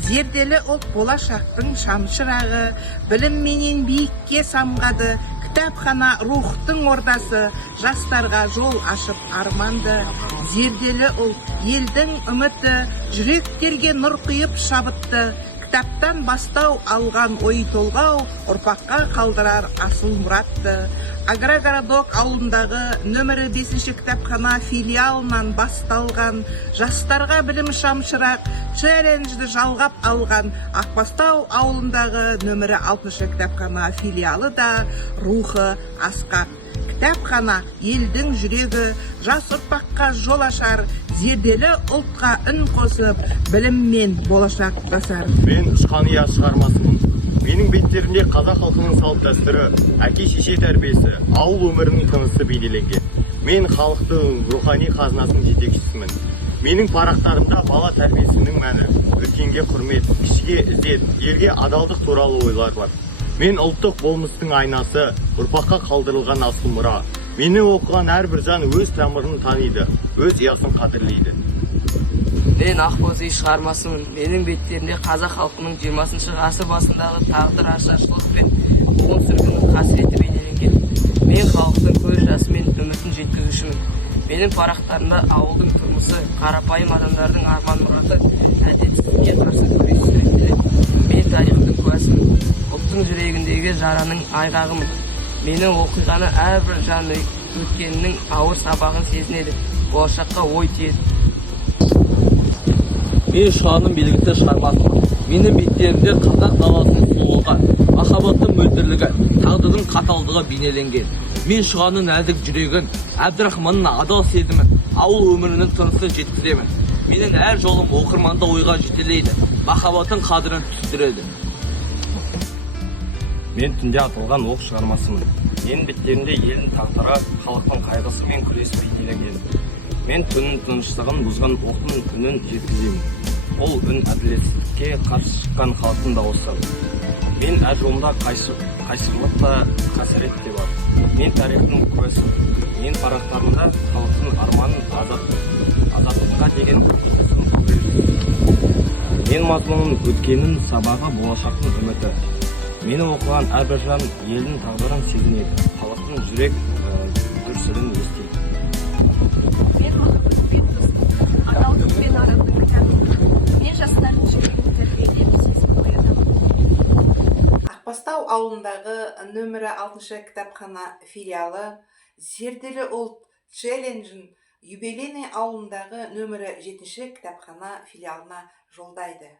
Зерделі ұлт болашақтың шамшырағы, білім менен биікке самғады, кітапхана рухтың ордасы, жастарға жол ашып арманды. Зерделі ұлт елдің үміті, жүректерге нұр құйып шабытты. Кітаптан бастау алған ой толғау, ұрпаққа қалдырар асыл мұратты. Агрогородок ауылындағы нөмірі 5-ші кітапхана филиалынан басталған, жастарға білім шамшырақ, челленджді жалғап алған Ақбастау ауылындағы нөмірі 6-ші кітапхана филиалы да рухы асқақ. Кітапхана елдің жүрегі, жас ұрпаққа жол ашар, зерделі ұлтқа үн қосып, білім мен болашақ жасар. Мен Ұшқания шығармасымын. Менің беттерінде қазақ халқының салт дәстүрі, әке-шеше тәрбиесі, ауыл өмірінің тынысы бейнеленген. Мен халықтың рухани қазынасының жетекшісімін. Менің парақтарымда бала тәрбиесінің мәні, үлкенге құрмет, кішіге ізет, елге адалдық туралы ойлар бар. Мен ұлттық болмыстың айнасы, ұрпаққа қалдырылған асыл мұра. Мені оқыған әрбір жан өз тамырын таниды, өз ұясын қадірлейді. Мен Ақбоз үй шығармасымын. Менің беттерінде қазақ халқының 20 ғасыр басындағы тағдыр ашаршылық пен қуғын сүргіннің қасіреті бейнеленген. Мен халықтың көз жасы мен үмітін жеткізушімін. Менің парақтарымда ауылдың тұрмысы, қарапайым адамдардың арман мұраты, әділетсіздікке қарсы күрес суреттеледі. Мен тарихтың куәсімін. Ұлттың жүрегіндегі жараның айғағымын. Менің оқиғаны әрбір жан өткенінің ауыр сабағын сезінеді, болашаққа ой тиеді. Мен Шұғаның белгісі шығармасымын. Менің беттерінде қазақ даласының сұлулығы, махаббаттың мөлдірлігі, тағдырдың қаталдығы бейнеленген. Мен Шұғаның нәзік жүрегін, Әбдірахманның адал сезімін, ауыл өмірінің тынысын жеткіземін. Менің әр жолым оқырманды ойға жетелейді, махаббаттың қадірін түсіндіреді. Мен түнде атылған оқ шығармасымын. Менің беттерінде елдің тағдыры, халықтың қайғысы мен күресі бейнеленген. Мен түннің тыныштығын бұзған оқтың үнін жеткіземін. Ол үн әділетсіздікке қарсы шыққан халықтың дауысы. Мен әр жолымда қайшылық та қасірет те бар. Мен тарихтың куәсі. Мен парақтарымда халықтың арманын, азаттыққа деген еңбегін көрсетемін. Мен мазмұнның өткенін, сабағы, болашақтың үміті. Мені оқыған әрбір жан елдің тағдырын сезінеді, халықтың жүрек дүрсілін естиді. Мен махаббаттың бетбұстың, адалдық пен араздың кітабын. Мен жастардың жүрегін тәрбиелеп сезім оятамын. Ақбастау ауылындағы нөмірі 6-ші кітапхана филиалы зерделі ұлт челленджін юбилейный ауылындағы нөмірі 7-ші кітапхана филиалына жолдайды.